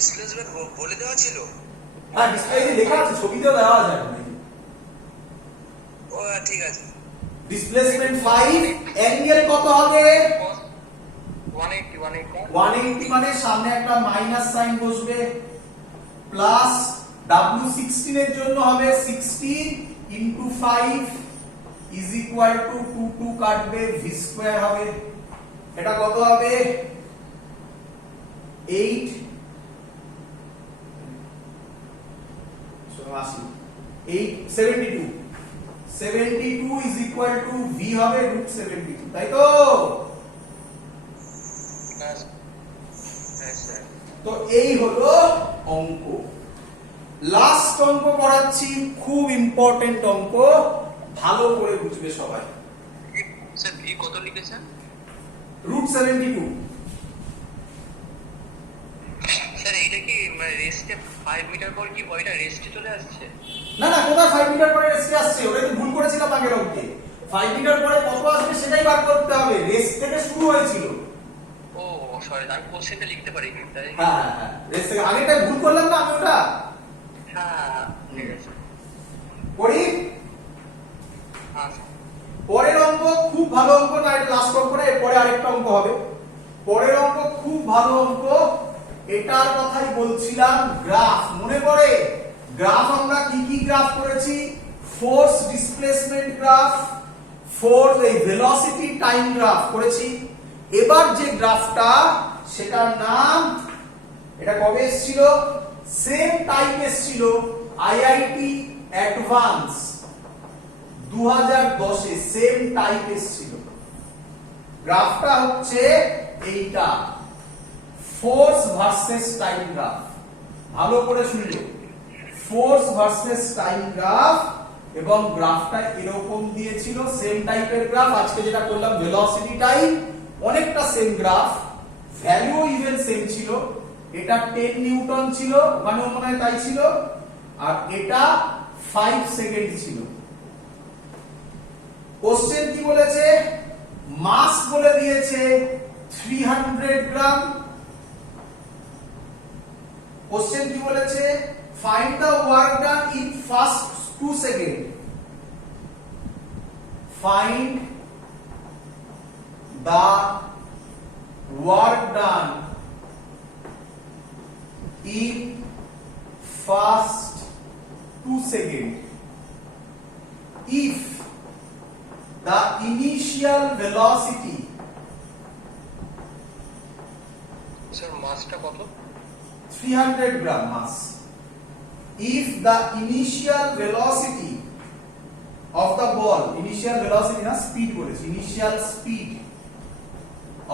Displacement বলে দেওয়া ছিল? হ্যাঁ ডিসপ্লেতে লেখা আছে, ছবিতেও দেওয়া যায়। ও ঠিক আছে। ডিসপ্লেসমেন্ট 5, অ্যাঙ্গেল কত হবে? 180 মানে সামনে একটা মাইনাস সাইন বসবে, প্লাস W16 এর জন্য হবে 60 ইনটু 5 ইজ ইকুয়াল টু 2 কাটবে, v স্কয়ার হবে। এটা কত হবে? 8 72 ইজ ইকুয়াল টু v হবে √72, তাই তো? তো এই হলো অঙ্ক। লাস্ট অঙ্ক করাচ্ছি, খুব ইম্পর্টেন্ট অঙ্ক, ভালো করে বুঝবে সবাই। স্যার ভি কত লিখেছেন? √72। স্যার এটা কি মানে রেস্টে 5 মিটার পর কি বডিটা রেস্টে চলে আসছে? না না, কোথায় 5 মিটার পরে রেস্টে আসছে? ওটা তো ভুল করেছিলাম আগের অঙ্কে। 5 মিটার পরে কত আসবে সেটাই বার করতে হবে, রেস্ট থেকে শুরু হয়েছিল। ও সরি, আমি কোশ্চেনটা লিখতে পারি কি তাই? হ্যাঁ হ্যাঁ, রেস্ট থেকে আগেরটা ভুল করলাম না আমি ওটা। হ্যাঁ ঠিক আছে। করি হ্যাঁ পরের অঙ্ক খুব ভালো অঙ্ক না, এটা লাস্ট অঙ্ক না, এরপরে আরেকটা অঙ্ক হবে। পরের অঙ্ক খুব ভালো অঙ্ক, এটার কথাই বলছিলাম। গ্রাফ মনে পড়ে? গ্রাফ আমরা কি কি গ্রাফ করেছি? ফোর্স ডিসপ্লেসমেন্ট গ্রাফ, ফোর্স এই ভেলোসিটি টাইম গ্রাফ করেছি। এবার যে গ্রাফটা, সেটার নাম, এটা কবে এসেছিল? সেম টাইপ এসেছিল আইআইটি অ্যাডভান্স 2010 এ, সেম টাইপ এসেছিল। গ্রাফটা হচ্ছে এইটা, ফোর্স ভার্সেস টাইম গ্রাফ। ভালো করে শুনলে, ফোর্স ভার্সেস টাইম গ্রাফ, এবং গ্রাফটা এরকম দিয়েছিল, সেম টাইপের গ্রাফ। আজকে যেটা করলাম ভেলোসিটি টাইম, অনেকটা same graph, value even same ছিল। এটা 10 নিউটন ছিল, ওখানেও মনে হয় তাই ছিল, আর এটা 5 সেকেন্ড ছিল। কোশ্চেন কি বলেছে? মাস বলে দিয়েছে 300 গ্রাম। কোশ্চেন কি বলেছে? Find the work done in first 2 second. Find the work done in first 2 seconds if the initial velocity, sir মাসটা কত? 300 gram mass, if the initial velocity of the ball, initial velocity na speed বলেছি, initial speed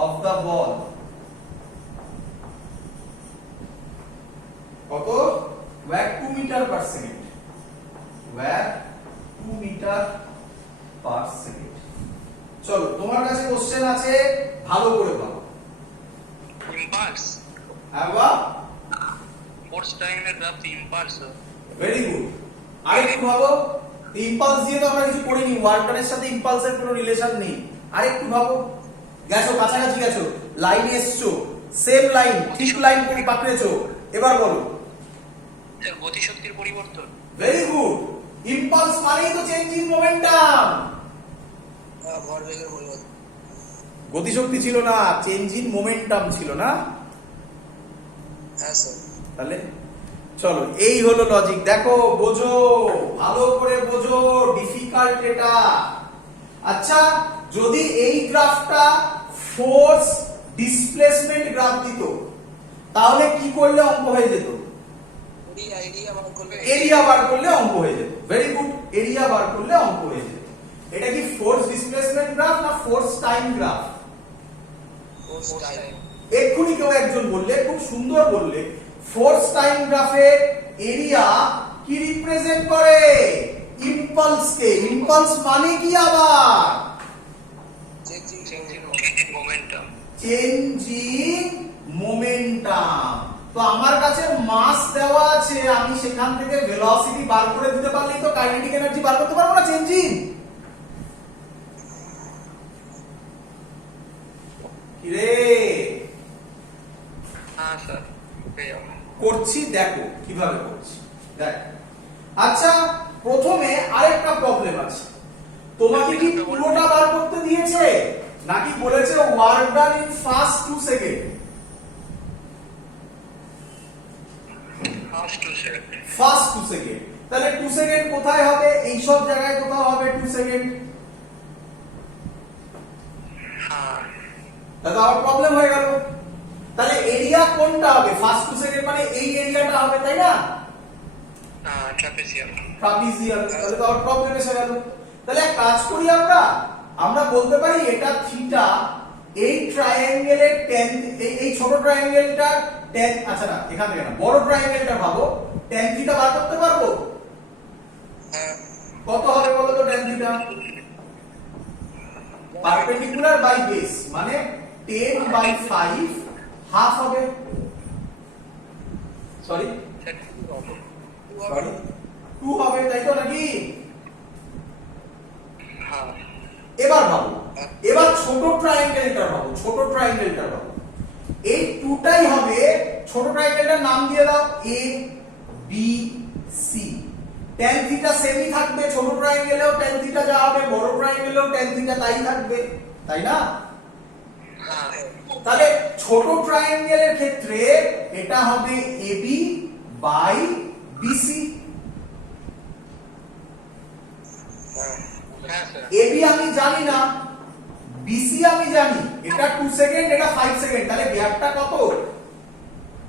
of the ball কত? Walk 2 metre per second, walk 2 metre per second. চলো তোমার কাছে question আছে, ভালো করে ভাবো। ইম্পালস। হ্যাঁ বা ফোর্স টাইমের গ্রাফ ইম্পালস। Very good. আরেকটু ভাবো, ইম্পালস দিয়ে তো আমরা কিছু পড়িনি, ওয়ার্ক ডানের সাথে ইম্পালসের কোনো রিলেশন নেই। আরেকটু ভাবো, গেছো কাছাকাছি গেছো, লাইনে এসছো, সেম লাইন, ঠিক লাইন করে পাকড়েছো। এবার বলো। গতিশক্তির পরিবর্তন। Very good. ইম্পালস মানেই তো চেঞ্জ ইন মোমেন্টাম। ভরবেগের পরিবর্তন। গতিশক্তি ছিল না, চেঞ্জ ইন মোমেন্টাম ছিল না। হ্যাঁ স্যার। তাহলে চলো, এই হলো লজিক। দেখো বোঝো, ভালো করে বোঝো, ডিফিকাল্ট এটা। আচ্ছা, যদি এই গ্রাফটা ফোর্স ডিসপ্লেসমেন্ট গ্রাফ দিত, তাহলে কি করলে অঙ্ক হয়ে যেত? এরিয়া বার করলে অঙ্ক হয়ে যেত। ভেরি গুড, এরিয়া বার করলে অঙ্ক হয়ে যেত। এটা কি ফোর্স ডিসপ্লেসমেন্ট গ্রাফ না force time graph? Force time. এক্ষুনি কেউ একজন বললে, খুব সুন্দর বললে, ফোর্স টাইম গ্রাফের এরিয়া কি রিপ্রেজেন্ট করে? ইম্পালস কে। ইম্পালস মানে কি আবার? Changing momentum. Changing momentum. তো আমার কাছে মাস দেওয়া আছে, আমি সেখান থেকে ভেলোসিটি বার করে দিতে পারলেই তো কাইনেটিক এনার্জি বার করতে পারবো না? চেঞ্জিং। কি রে? হ্যাঁ স্যার। করছি, দেখো কিভাবে করছি। দেখ, আচ্ছা প্রথমে আরেকটা প্রবলেম আছে। তোমাকে কি পুরোটা বার করতে দিয়েছে নাকি বলেছে work done in first 2 second? First 2 second. তাহলে 2 সেকেন্ড কোথায় হবে? এই সব জায়গায় কোথাও হবে 2 সেকেন্ড। তাহলে আবার প্রবলেম হয়ে গেল। তাহলে এরিয়া কোনটা হবে? ফার্স্ট 2 সেকেন্ড মানে এই এরিয়াটা হবে, তাই না? ট্রাপিজিয়াম। ট্রাপিজিয়াম। তাহলে তো আবার প্রবলেম এসে গেল। তাহলে এক কাজ করি, আমরা বলতে পারি এটা থিটা, এই ট্রায়াঙ্গেলের tan, এই ছোট ট্রায়াঙ্গেলটা tan, আচ্ছা না এখান থেকে না, বড় ট্রায়াঙ্গেলটা ভাবো, tan থিটা বার করতে পারবো? কত হবে বলো তো tan থিটা? পারপেন্ডিকুলার বাই বেস মানে 10/5 হাফ হবে। সরি 2 হবে, তাই তো নাকি? এবার ভাবো, এবার ছোট ট্রায়াঙ্গেলটা ভাবো, ছোট ট্রায়াঙ্গেলটা ভাবো। এই 2টাই হবে, ছোট ট্রায়াঙ্গেলটার নাম দিয়ে দাও A B C. tan theta সেমই থাকবে, ছোট ট্রায়াঙ্গেলেও tan থিটা যা হবে, বড় ট্রায়াঙ্গেলেও tan থিটা তাই থাকবে, তাই না? তাহলে ছোট ট্রায়াঙ্গেলের ক্ষেত্রে এটা হবে এবি বাই বিসি। এবি আমি জানি না, বিসি আমি জানি, এটা 2 সেকেন্ড, এটা 5 সেকেন্ড, তাহলে গ্যাপটা কত?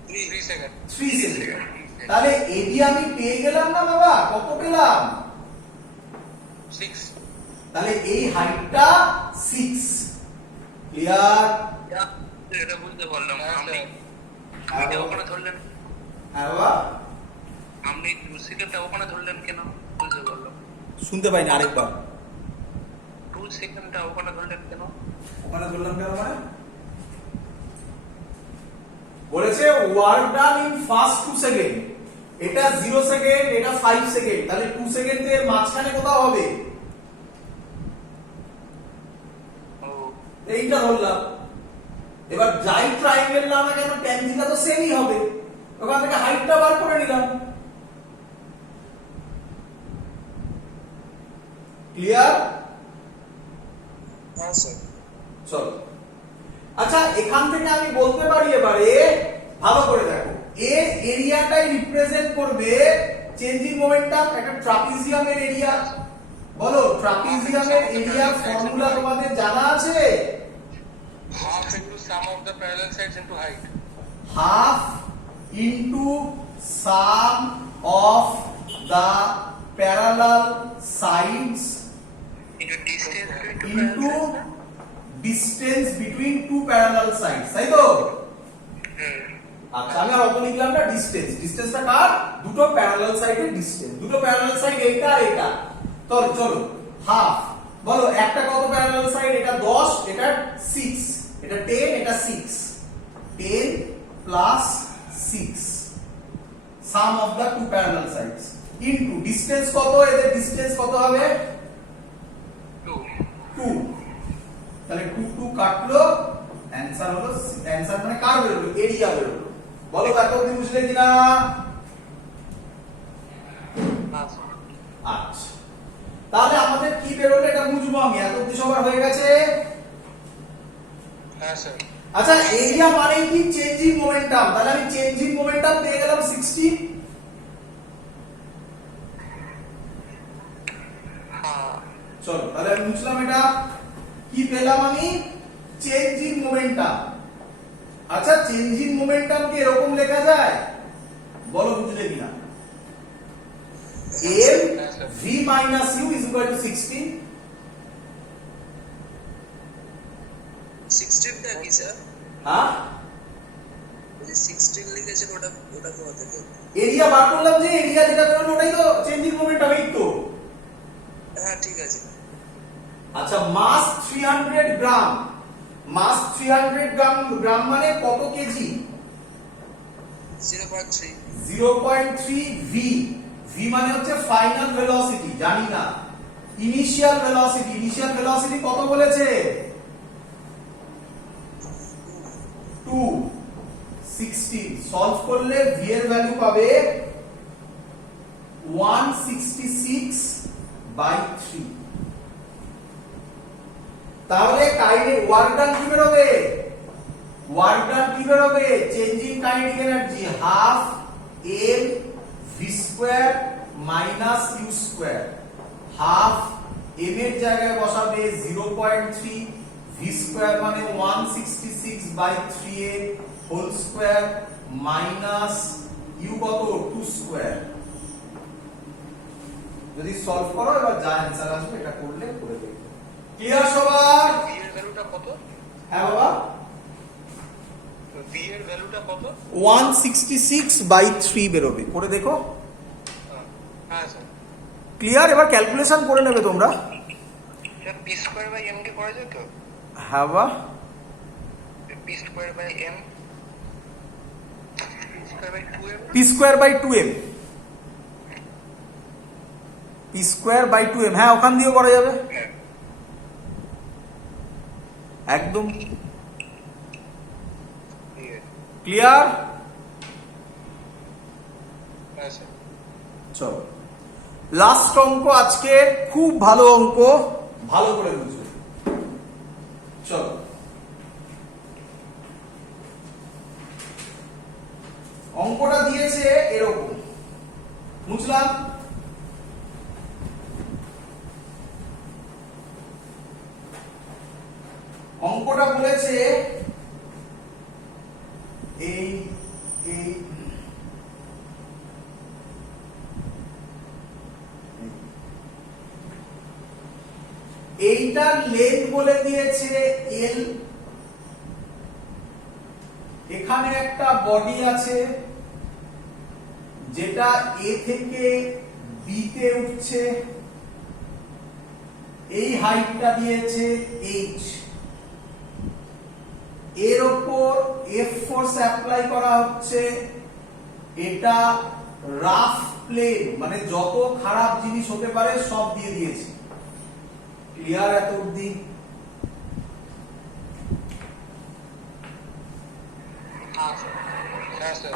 3 সেকেন্ড। 3 সেকেন্ড। তাহলে এবি আমি পেয়ে গেলাম না বাবা? কত পেলাম? 6। তাহলে এই হাইটটা 6। ক্লিয়ার? এটা বুঝতে পারলাম। আপনি এটা ওখানে ধরলেন? হ্যাঁ বাবা, আপনি 2 সেকেন্ডটা ওখানে ধরলেন কেন? বুঝতে পারলাম। শুনতে পাইনি, আরেকবার। 2 সেকেন্ডটা ওখানে ধরলেন কেন? ওখানে ধরলাম কেন মানে? বলেছে work done in first 2 second. এটা 0 সেকেন্ড, এটা 5 সেকেন্ড, তাহলে 2 সেকেন্ডের মাঝখানে কোথাও হবে? এইটা ধরলাম। এবার যাই ট্রায়াঙ্গেল না না কেন tan থিটা তো সেমই হবে, ওখান থেকে হাইটটা বার করে নিলাম। ক্লিয়ার? হ্যাঁ স্যার। চলো, আচ্ছা এখান থেকে আমি বলতে পারি, এবারে ভালো করে দেখো, এর এরিয়াটাই রিপ্রেজেন্ট করবে চেঞ্জিং মোমেন্টাম। একটা ট্রাপিজিয়ামের এরিয়া, বলো ট্রাপিজিয়ামের এরিয়ার ফর্মুলা তোমাদের জানা আছে? Half into sum of the parallel sides into height. Half into sum of the parallel sides Into distance between two into parallel sides. Distance between two parallel sides, তাই তো? আচ্ছা আমি আর অত লিখলাম না, ডিসটেন্স। ডিসটেন্সটা কার? দুটো প্যারালাল সাইডের ডিসটেন্স। দুটো প্যারালাল সাইড এইটা আর এটা। তো চলো হাফ, বলো একটা কত প্যারালাল সাইড? এটা 10, এটা 6, এটা 10, এটা 6। 10 plus 6 sum of the two parallel sides into distance কত? এদের ডিসটেন্স কত হবে? 2। তাহলে 2 কাটলো, অ্যানসার হলো, অ্যানসার মানে কার বেরোলো? এরিয়া বেরোলো। বলো কত অবধি বুঝলে কিনা? আচ্ছা, তাহলে আমাদের কি বেরোলো এটা বুঝবো আমি। এত অবধি সবার হয়ে গেছে? হ্যাঁ স্যার। আচ্ছা এরিয়া মানে কি? Changing momentum. তাহলে আমি চেঞ্জিং মোমেন্টাম পেয়ে গেলাম 60। চলো তাহলে আমি বুঝলাম এটা কি পেলাম আমি? Changing momentum. আচ্ছা চেঞ্জিং মোমেন্টাম কি এরকম লেখা যায়? বলো বুঝলে কিনা? m v minus u is equal to 16। 16 টা কি স্যার? হ্যাঁ, এই 16 লিখেছেন, ওটা কোথা থেকে? এরিয়া বার করলাম, যে এরিয়া যেটা বেরোলো ওটাই তো চেঞ্জিং মোমেন্টাম, এই তো। হ্যাঁ ঠিক আছে। আচ্ছা মাস 300 গ্রাম। মাস 300 গ্রাম মানে কত কেজি? 0.3। 0.3 v। v মানে হচ্ছে ফাইনাল ভেলোসিটি, জানি না। ইনিশিয়াল ভেলোসিটি, ইনিশিয়াল ভেলোসিটি কত বলেছে? 2 16 সলভ করলে v এর ভ্যালু পাবে 166/3। তাহলে কাইনেটিক ওয়ার্ক ডান কি বেরোবে? ওয়ার্ক ডান কি বেরোবে? Changing kinetic energy half m v² minus u²। Half m এর জায়গায় বসাবে 0.3, v² মানে 166/3 এর হোল স্কয়ার মাইনাস u কত 2²। যদি সলভ করো এবার যা অ্যানসার আসবে এটা করলে করে দেবে। ক্লিয়ার সবার? v এর ভ্যালুটা কত? হ্যাঁ বাবা, v এর ভ্যালুটা কত? 166/3 বেরোবে, করে দেখো। হ্যাঁ স্যার। ক্লিয়ার? এবার ক্যালকুলেশন করে নেবে তোমরা। স্যার p²/m কে করা যায় তো? হ্যাঁ বাবা, p²/m p²/2m p²/2m p²/2m হ্যাঁ ওখান দিয়েও করা যাবে একদম। ক্লিয়ার? হ্যাঁ স্যার। চলো লাস্ট অঙ্ক আজকে, খুব ভালো অঙ্ক, ভালো করে বুঝবে। চলো অঙ্কটা দিয়েছে এরকম, বুঝলাম? অঙ্কটা বলেছে এই এই এইটার লেন্থ বলে দিয়েছে l, এখানে একটা বডি আছে যেটা a থেকে b তে উঠছে, এই হাইটটা দিয়েছে h, এর উপর F ফোর্স অ্যাপ্লাই করা হচ্ছে, এটা রাফ প্লেন মানে যত খারাপ জিনিস হতে পারে সব দিয়ে দিয়েছে। ক্লিয়ার এত অবধি? হ্যাঁ স্যার।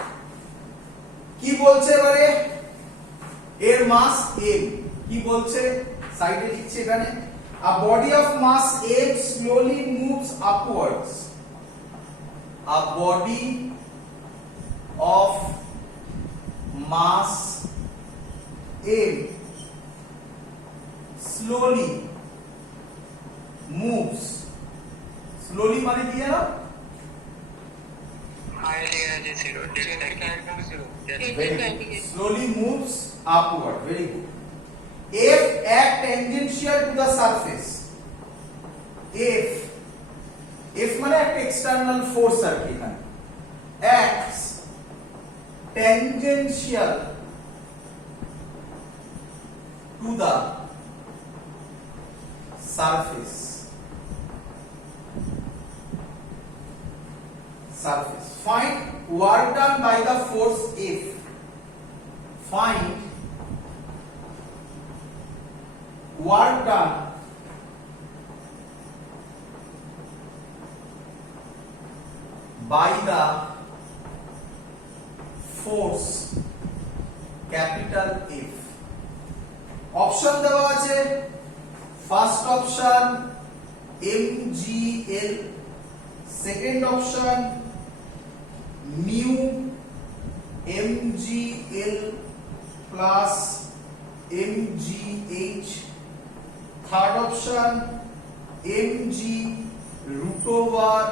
কি বলছে এবারে? এর মাস m, কি বলছে সাইডে লিখছে এখানে, a body of mass m slowly moves upwards, a body of mass m slowly moves, slowly মানে কি জানো? Slowly moves upward. Very good. F act tangential to the surface. F মানে একটা external force আর কি এখানে, acts tangential to the surface. Find work done by the force F. Find work done by the force capital F. Option দেওয়া আছে, first option mgl, second option mu mgl plus mgh, third option mg root over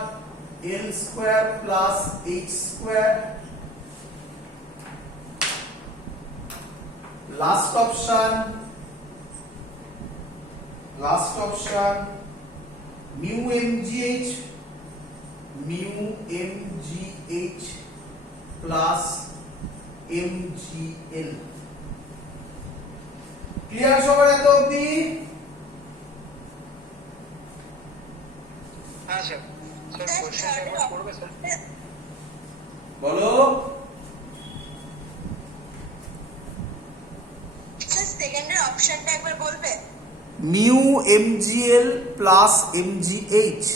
l square plus h square, last option mu mgh plus mgl। Clear সবার এত অবধি? হ্যাঁ sir. Sir question একবার করবে sir? বলো। Sir সেকেন্ডের অপশনটা একবার বলবে? mu mgl plus mgh।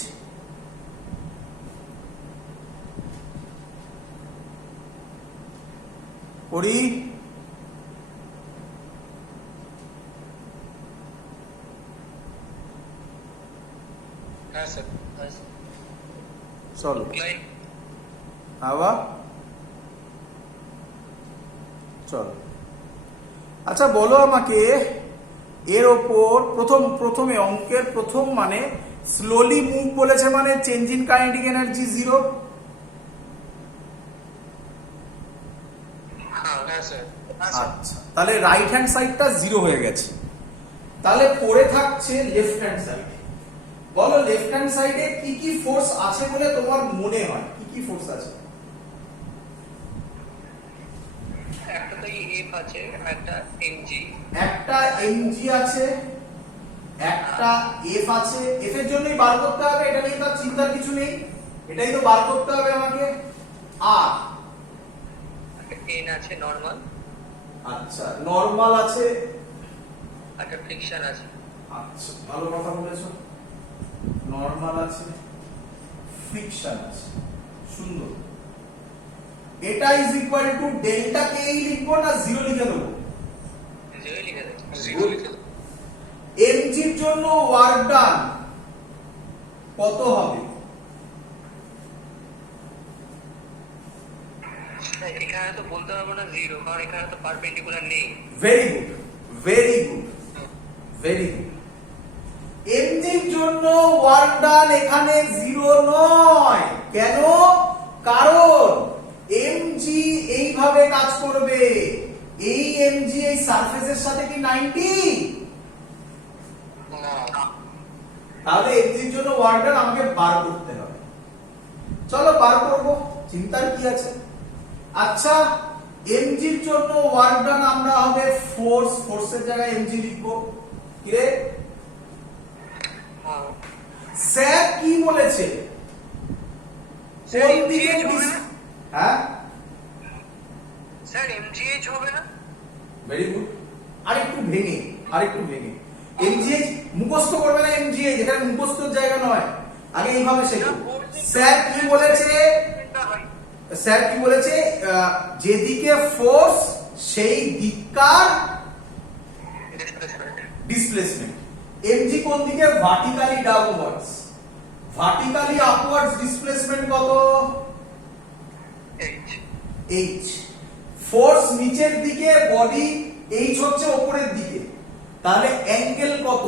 করি। হ্যাঁ স্যার চলো লাইন আবার চলো। আচ্ছা বলো আমাকে, এর ওপর প্রথমে অঙ্কের প্রথম মানে স্লোলি মুভ বলেছে, মানে চেঞ্জ ইন কাইনেটিক এনার্জি 0। হ্যাঁ স্যার আচ্ছা, তাহলে রাইট হ্যান্ড সাইডটা 0 হয়ে গেছে। তাহলে পড়ে থাকছে লেফট হ্যান্ড সাইড। বলো লেফট হ্যান্ড সাইডে কি কি ফোর্স আছে বলে তোমার মনে হয়? কি কি ফোর্স আছে? একটা তো এফ আছে, একটা এমজি। একটা এমজি আছে, একটা এফ আছে। এফ এর জন্যই বার করতে হবে, এটা নিয়ে তার চিন্তার কিছু নেই, এটাই তো বার করতে হবে আমাকে। আর একটা এন আছে নরমাল, আচ্ছা নরমাল আছে, একটা ফ্রিকশন আছে। আচ্ছা ভালো কথা বলেছো, নরমাল আছে, ফ্রিকশন আছে, সুন্দর। এটা ইজ ইকুয়াল টু ডেল্টা কে লিখবো না 0 লিখে দেবো? জিরো লিখে দেবো। জিরো লিখে দেবো। এমজির জন্য ওয়ার্ক ডান কত হবে? এখানে তো বলতে পারবো না 0, কারণ এখানে তো পারপেন্ডিকুলার নেই। Very good, very good, very good. এমজির জন্য ওয়ার্ক ডান এখানে 0 নয়। কেন? কারণ এমজি এইভাবে কাজ করবে। এই এমজি এই সারফেসের সাথে কি 90? না, তাহলে এমজির জন্য ওয়ার্ক ডান আমাকে বার করতে হবে। চলো বার করব, চিন্তার কি আছে। আচ্ছা এমজির জন্য ওয়ার্ক ডান আমরা হবে ফোর্সের জায়গায় এমজি লিখবো। কি রে হ্যাঁ স্যার কি বলেছে? স্যার, কোন দিকে MGH হবে না? হ্যাঁ স্যার এমজিএইচ হবে না? Very good. আরেকটু ভেঙে এমজিএইচ মুখস্থ করবে না, এমজিএইচ এখানে মুখস্থর জায়গা নয়, আগে এইভাবে শেখো। স্যার কি বলেছে? স্যার কি বলেছে? যেদিকে ফোর্স সেই দিককার ডিসপ্লেসমেন্ট। এমজি কোন দিকে? Vertically downwards. Vertically upwards displacement কত? এইচ। ফোর্স নিচের দিকে, বডি এইচ হচ্ছে উপরের দিকে, তাহলে অ্যাঙ্গেল কত?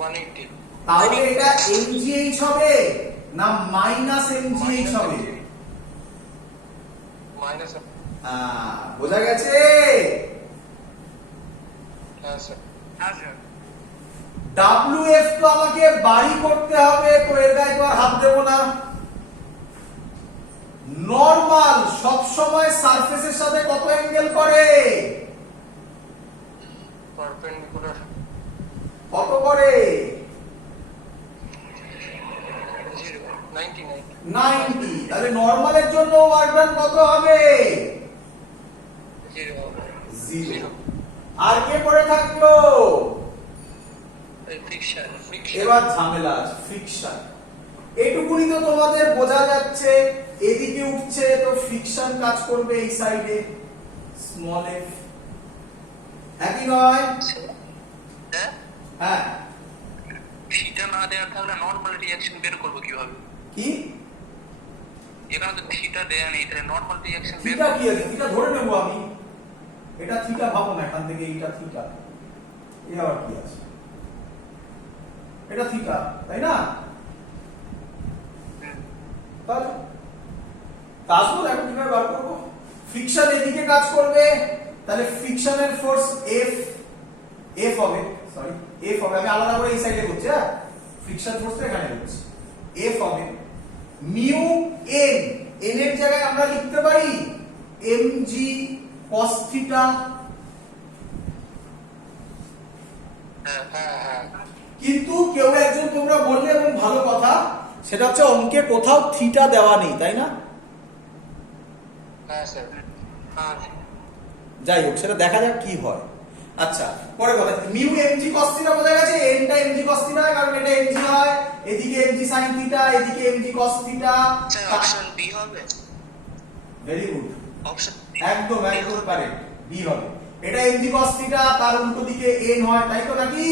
180। তাহলে এটা এমজিএইচ হবে না মাইনাস এমজিএইচ হবে? মাইনাস। বোঝা গেছে? হ্যাঁ স্যার। হ্যাঁ স্যার। WF তো আমাকে বাড়ি করতে হবে, তো এর গায়ে তো আর হাত দেবো না। নরমাল সব সময় সারফেসের সাথে কত অ্যাঙ্গেল করে? পারপেন্ডিকুলার কত করে? 90। তাহলে নরমালের জন্য ওয়ার্ক ডান কত হবে? 0। আর কে পড়ে থাকলো? ফ্রিকশন। এবার ঝামেলা আছে, ফ্রিকশন। এটুকুনি তো তোমাদের বোঝা যাচ্ছে, এদিকে উঠছে তো ফ্রিকশন কাজ করবে এই সাইডে, স্মল এফ। একই নয়? হ্যাঁ, হ্যাঁ। থিটা না দেওয়া থাকলে নরমাল রিঅ্যাকশন বের করব কিভাবে? কি? এখানে তো থিটা দেয়া নেই, তাহলে নরমাল রিঅ্যাকশন বের থিটা কি আছে? থিটা ধরে নেবো আমি। এটা থিটা ভাবো না এখান থেকে, এইটা থিটা, এই আবার কি আছে? এটা থিটা, তাই না? তাহলে আসবো, দেখো কিভাবে বার করবো। ফ্রিকশন এদিকে কাজ করবে, তাহলে ফ্রিকশনের ফোর্স এফ হবে, আমি আলাদা করে এই সাইডে করছি। হ্যাঁ, ফ্রিকশন ফোর্সটা এখানে হচ্ছে এফ হবে মিউ এন। এন এর জায়গায় আমরা লিখতে পারি এমজি কস থিটা। কিন্তু কেউ একজন তোমরা বললে, এবং ভালো কথা, সেটা হচ্ছে অঙ্কে কোথাও থিটা দেওয়া নেই, তাই না? হ্যাঁ স্যার। হ্যাঁ। যাই হোক, সেটা দেখা যাক কি হয়। আচ্ছা পরের কথা, মিউ এমজি কস থিটা বোঝা গেছে। এনটা এমজি কস থিটা কারণ এটা এমজি হয়, এদিকে এমজি সাইন থিটা, এদিকে MG cos theta. Sir option B হবে। ভেরি গুড, অপশন একদম একদম কারেক্ট, বি হবে। এটা mg cos থিটা, তার উল্টো দিকে n হয়, তাই তো নাকি?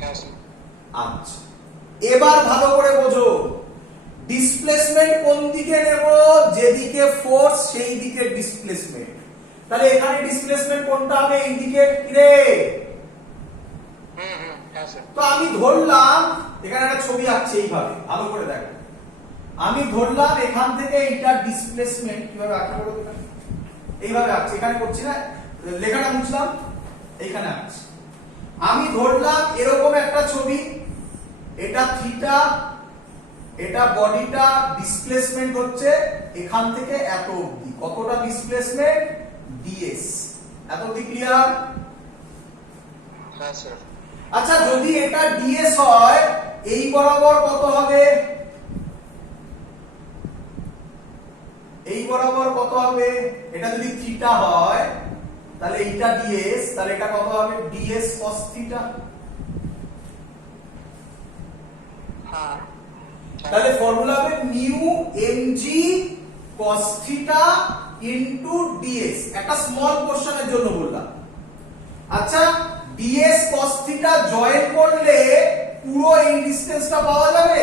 হ্যাঁ স্যার। আচ্ছা, এবার ভালো করে বোঝো, ডিসপ্লেসমেন্ট কোন দিকে নেব? যেদিকে ফোর্স সেই দিকে ডিসপ্লেসমেন্ট। তাহলে এখানে ডিসপ্লেসমেন্ট কোনটা হবে? এই দিকে, কি রে? হ্যাঁ স্যার। তো আমি ধরলাম, এখানে একটা ছবি আঁকছি এইভাবে, ভালো করে দেখো। আমি ধরলাম এখান থেকে এইটা ডিসপ্লেসমেন্ট, কিভাবে আঁকতে বলো তো? এইভাবে আঁকছি, এখানে করছি না, লেখাটা মুছলাম, এইখানে আঁকছি। আমি ধরলাম এরকম একটা ছবি, এটা থিটা, এটা বডিটা, ডিসপ্লেসমেন্ট হচ্ছে এখান থেকে এত অবধি। কতটা ডিসপ্লেসমেন্ট? ds। এত অবধি ক্লিয়ার? হ্যাঁ স্যার। আচ্ছা, যদি এটা ds হয়, এই বরাবর কত হবে? এই বরাবর কত হবে? এটা যদি থিটা হয়, তাহলে এইটা ds, তাহলে এটা কত হবে? ds cos theta. হ্যাঁ। তাহলে ফর্মুলা হবে mu mg cos theta into ds। একটা স্মল কোশ্চেনের জন্য বললাম। আচ্ছা, ds cos থিটা জয়েন করলে পুরো এই ডিসটেন্সটা পাওয়া যাবে?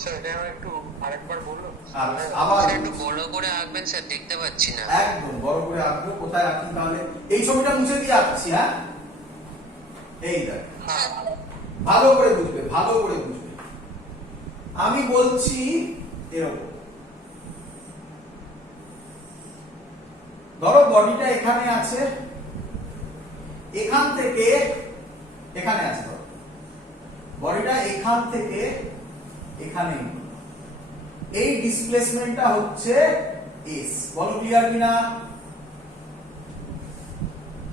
স্যার এটা আমার একটু আরেকবার বলুন। আবার স্যার একটু বড় করে আঁকবেন স্যার, দেখতে পাচ্ছি না। একদম বড় করে আঁকবো। কোথায় আঁকি তাহলে? এই ছবিটা মুছে দিয়ে আঁকছি। হ্যাঁ, এই দেখ, হ্যাঁ। ভালো করে বুঝবে, ভালো করে বুঝবে। আমি বলছি এরকম, ধরো বডিটা এখানে আছে, এখান থেকে এখানে আছে, ধরো বডিটা এখান থেকে এখানে, এই ডিসপ্লেসমেন্টটা হচ্ছে s। বলো ক্লিয়ার কিনা?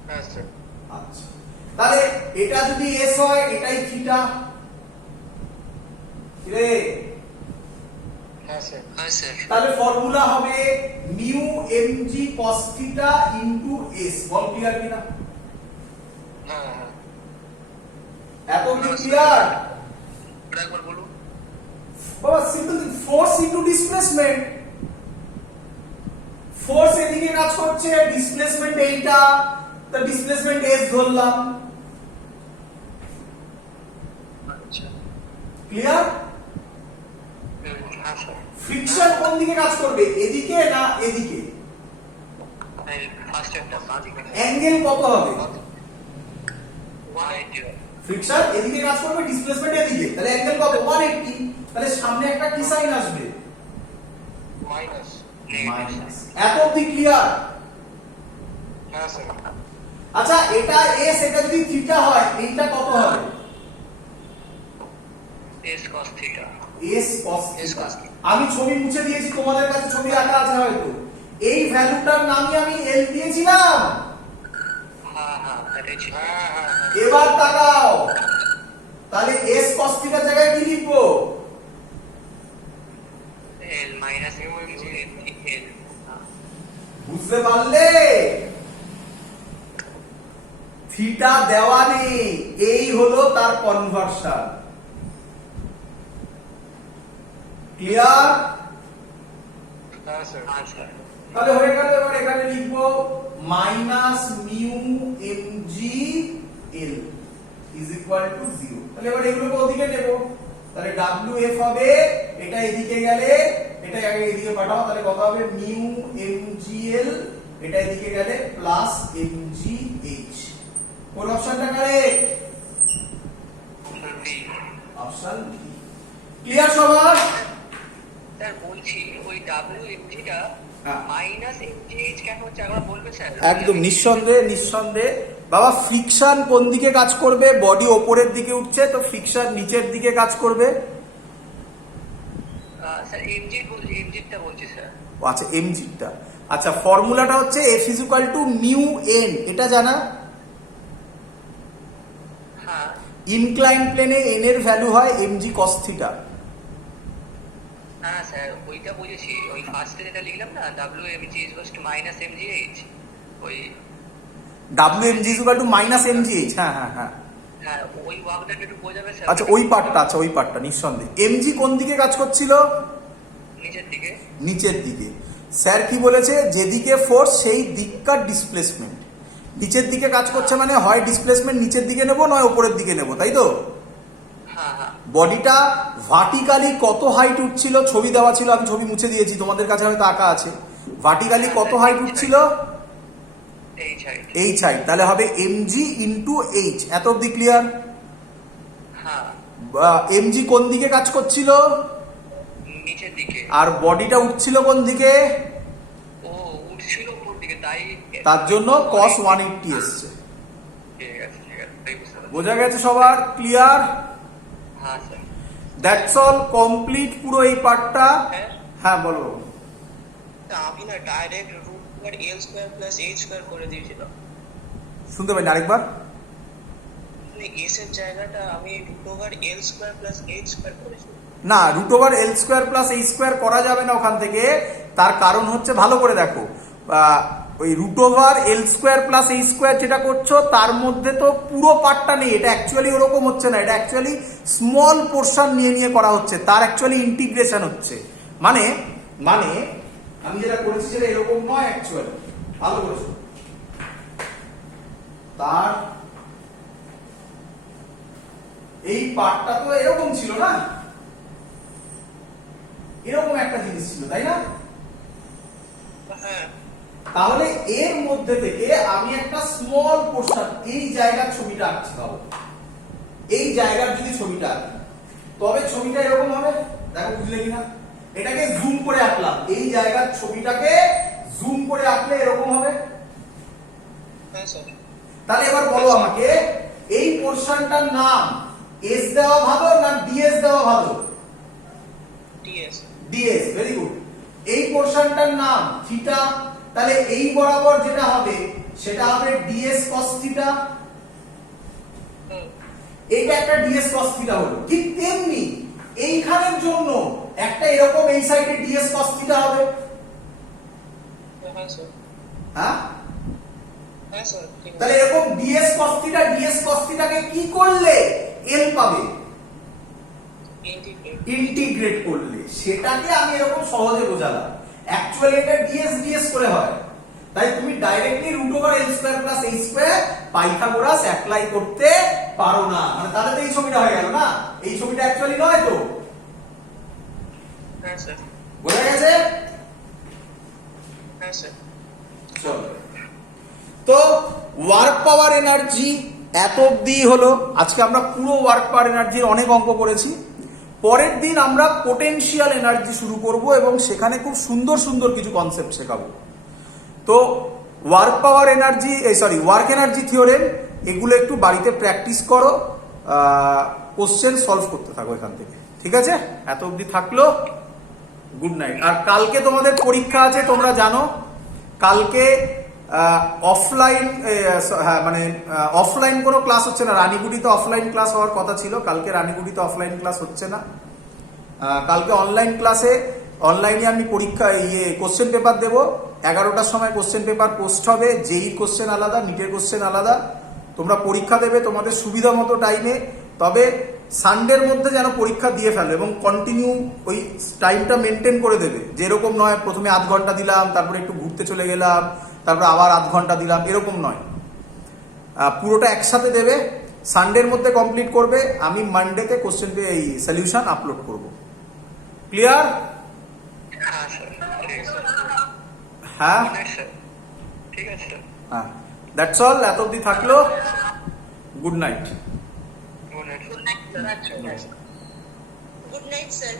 হ্যাঁ স্যার। আচ্ছা, তাহলে এটা যদি s হয়, এটাই থিটা, রে? হ্যাঁ স্যার। হ্যাঁ স্যার। তাহলে ফর্মুলা হবে mu mg cos theta into s। বল ক্লিয়ার কিনা? হ্যাঁ হ্যাঁ। এত কি ক্লিয়ার? ওটা একবার বলুন। বাবা simple, force into displacement. Force এদিকে কাজ করছে, ডিসপ্লেসমেন্ট এইটা, তো ডিসপ্লেসমেন্ট s ধরলাম। আচ্ছা। ক্লিয়ার? হ্যাঁ স্যার। ফ্রিকশন কোন দিকে কাজ করবে? এদিকে না এদিকে? এই ফার্স্ট একটা বাদিকে। অ্যাঙ্গেল কত হবে? 180 ফ্রিকশন এদিকে কাজ করবে, ডিসপ্লেসমেন্ট এদিকে, তাহলে অ্যাঙ্গেল কত? 180। তাহলে সামনে একটা কি সাইন আসবে? মাইনাস। মাইনাস। এত অবধি ক্লিয়ার? হ্যাঁ স্যার। আচ্ছা, এটা s, এটা যদি থিটা হয়, এইটা কত হবে? s cos theta. s cos S theta. cos theta। আমি ছবি মুছে দিয়েছি, তোমাদের কাছে ছবি আঁকা আছে হয়তো। এই ভ্যালুটার নামই আমি l দিয়েছিলাম। হ্যাঁ হ্যাঁ, এটাই ছিল। হ্যাঁ হ্যাঁ। এবার তাকাও, তাহলে s cos থিটার জায়গায় কি লিখবো? l minus mu into l। বুঝতে পারলে? থিটা দেওয়া নেই, এই হলো তার কনভার্সন। ক্লিয়ার? হ্যাঁ স্যার। হ্যাঁ স্যার। তাহলে হয়ে গেল। এবার এখানে লিখবো minus mu mg l is equal to 0। তাহলে এবার এগুলোকে ওদিকে নেব, তাহলে wf হবে, এটা এদিকে গেলে, এটা আগে এদিকে পাঠাও, তাহলে কত হবে? মিউ mgl, এটা এদিকে গেলে প্লাস mgh। কোন অপশনটা কারেক্ট? Option B. ক্লিয়ার সবার? স্যার বলছি ওই WMG টা হ্যাঁ। মাইনাস MGH কেন হচ্ছে একবার বলবে স্যার? একদম নিঃসন্দেহে, নিঃসন্দেহে বাবা। ফ্রিকশন কোন দিকে কাজ করবে? বডি ওপরের দিকে উঠছে, তো ফ্রিকশন নিচের দিকে কাজ করবে। স্যার MG বলছি, MG টা বলছি স্যার। ও আচ্ছা, mg টা। আচ্ছা, ফর্মুলাটা হচ্ছে f is equal to mu n, এটা জানা? হ্যাঁ ইনক্লাইন প্লেনে n এর ভ্যালু হয় mg cos থিটা। হ্যাঁ স্যার, ওইটা বুঝেছি। ওই ফার্স্টে যেটা লিখলাম না, WMG equals to minus MGH, ওই wmg is equal to minus mgh। হ্যাঁ হ্যাঁ হ্যাঁ। হ্যাঁ ওই ওয়ার্কটা একটু বোঝাবে স্যার? আচ্ছা ওই পার্টটা নিঃসন্দেহে। এমজি কোন দিকে কাজ করছিল? নিচের দিকে। নিচের দিকে। স্যার কি বলেছে, যেদিকে ফোর্স সেই দিককার ডিসপ্লেসমেন্ট। নিচের দিকে কাজ করছে মানে হয় ডিসপ্লেসমেন্ট নিচের দিকে নেব, নয় উপরের দিকে নেব, তাই তো? হ্যাঁ হ্যাঁ। বডিটা ভার্টিক্যালি কত হাইট উঠছিল ছবি দেওয়া ছিল, আমি ছবি মুছে দিয়েছি, তোমাদের কাছে হয়তো আঁকা আছে। ভার্টিক্যালি কত হাইট উঠছিল? H height. তাহলে হবে এমজি ইন্টু এইচ। এত অব্দি ক্লিয়ার? হ্যাঁ। এমজি কোন দিকে কাজ করছিল? নিচের দিকে। আর বডিটা উঠছিল কোন দিকে? ও উঠছিল উপর দিকে, তাই তার জন্য cos 180 এসছে। ঠিক আছে ঠিক আছে, তাই বুঝতে পারছি। বোঝা গেছে সবার? ক্লিয়ার? হ্যাঁ স্যার। দ্যাটস অল, কমপ্লিট পুরো এই পার্টটা। হ্যাঁ হ্যাঁ বলো। তা আমি না ডাইরেক্ট রুট ওভার এল স্কোয়ার প্লাস এইচ স্কোয়ার করে দিয়েছিলাম। শুনতে পাইনি, আরেকবার। মানে এস এর জায়গাটা আমি রুট ওভার এল স্কোয়ার প্লাস এইচ স্কোয়ার করেছি। না, রুট ওভার এল স্কোয়ার প্লাস এই স্কোয়ার করা যাবে না ওখান থেকে। তার কারণ হচ্ছে, ভালো করে দেখো, ওই রুট ওভার এল স্কোয়ার প্লাস এই স্কোয়ার যেটা করছো তার মধ্যে তো পুরো পার্টটা নেই। এটা অ্যাকচুয়ালি ওরকম হচ্ছে না, এটা অ্যাকচুয়ালি স্মল পোর্শন নিয়ে নিয়ে করা হচ্ছে, তার অ্যাকচুয়ালি ইন্টিগ্রেশন হচ্ছে। মানে মানে আমি যেটা করেছি সেটা এরকম নয় অ্যাকচুয়ালি। ভালো করেছো। তার এই পার্টটা তো এরকম ছিল না, এরকম একটা জিনিস ছিল, তাই না? হ্যাঁ। তাহলে এর মধ্যে থেকে আমি একটা স্মল পোর্শন, এই জায়গার ছবিটা আঁকছি। ভাবো, এই জায়গার যদি ছবিটা আঁকি তবে ছবিটা এরকম হবে। দেখো বুঝলে কিনা? এটাকে জুম করে আঁকলাম, এই জায়গার ছবিটাকে জুম করে আঁকলে এরকম হবে। হ্যাঁ স্যার। তাহলে এবার বলো আমাকে, এই পোর্শনটার নাম এস দেওয়া ভালো না ডিএস দেওয়া ভালো? টিএস। DS, very good. এই পোর্শনটার নাম থিটা, তাহলে এই বরাবর যেটা হবে সেটা হবে ডিএস কস থিটা। এইটা একটা ডিএস কস থিটা হলো। ঠিক তেমনি এইখানের জন্য একটা এরকম এই সাইডে ডিএস কস থিটা হবে। হ্যাঁ স্যার। হ্যাঁ হ্যাঁ স্যার ঠিক আছে। তাহলে এরকম ডিএস কস থিটাকে কি করলে এল পাবে? ইন্টিগ্রেট করলে। সেটাকে আমি এরকম সহজে বোঝালাম। অ্যাকচুয়ালি এটা ডিএস করে হয়। তাই তুমি directly root over L square plus H square Pythagoras apply করতে পারো না। মানে তাহলে তো এই ছবিটা হয়ে গেল না, এই ছবিটা অ্যাকচুয়ালি নয় তো। হ্যাঁ স্যার। বোঝা গেছে? হ্যাঁ স্যার। চলো, তো ওয়ার্ক পাওয়ার এনার্জি এত অব্দি হলো। আজকে আমরা পুরো ওয়ার্ক পাওয়ার এনার্জির অনেক অঙ্ক করেছি। পরের দিন আমরা পোটেনশিয়াল এনার্জি শুরু করব এবং সেখানে খুব সুন্দর সুন্দর কিছু কনসেপ্ট শেখাবো। তো work power energy, work energy theorem, এগুলো একটু বাড়িতে প্র্যাকটিস করো, কোশ্চেন সলভ করতে থাকো এখান থেকে। ঠিক আছে? এত অবধি থাকলো। Good night. আর কালকে তোমাদের পরীক্ষা আছে, তোমরা জানো। কালকে অফলাইন, হ্যাঁ মানে অফলাইন কোনো ক্লাস হচ্ছে না। রানীগুড়িতে অফলাইন ক্লাস হওয়ার কথা ছিল, কালকে রানীগুড়িতে অফলাইন ক্লাস হচ্ছে না। কালকে অনলাইন ক্লাসে, অনলাইনে আমি পরীক্ষা কোশ্চেন পেপার দেবো। 11টার সময় কোশ্চেন পেপার পোস্ট হবে। জেই কোশ্চেন আলাদা, নিটের কোশ্চেন আলাদা। তোমরা পরীক্ষা দেবে তোমাদের সুবিধা মতো টাইমে। তবে সানডের মধ্যে যেন পরীক্ষা দিয়ে ফেলো এবং কন্টিনিউ ওই টাইমটা মেনটেন করে দেবে। যেরকম নয় প্রথমে আধ ঘন্টা দিলাম, তারপরে একটু ঘুরতে চলে গেলাম, তারপরে আবার আধ ঘন্টা দিলাম, এরকম নয়। পুরোটা একসাথে দেবে। সানডের মধ্যে কমপ্লিট করবে। আমি মানডেতে কোশ্চেন এই সলিউশন আপলোড করব। ক্লিয়ার? হ্যাঁ স্যার ঠিক আছে। হ্যাঁ ঠিক আছে স্যার। হ্যাঁ, দ্যাটস অল। এত অবধি থাকলো। Good night. Good night. Good night sir.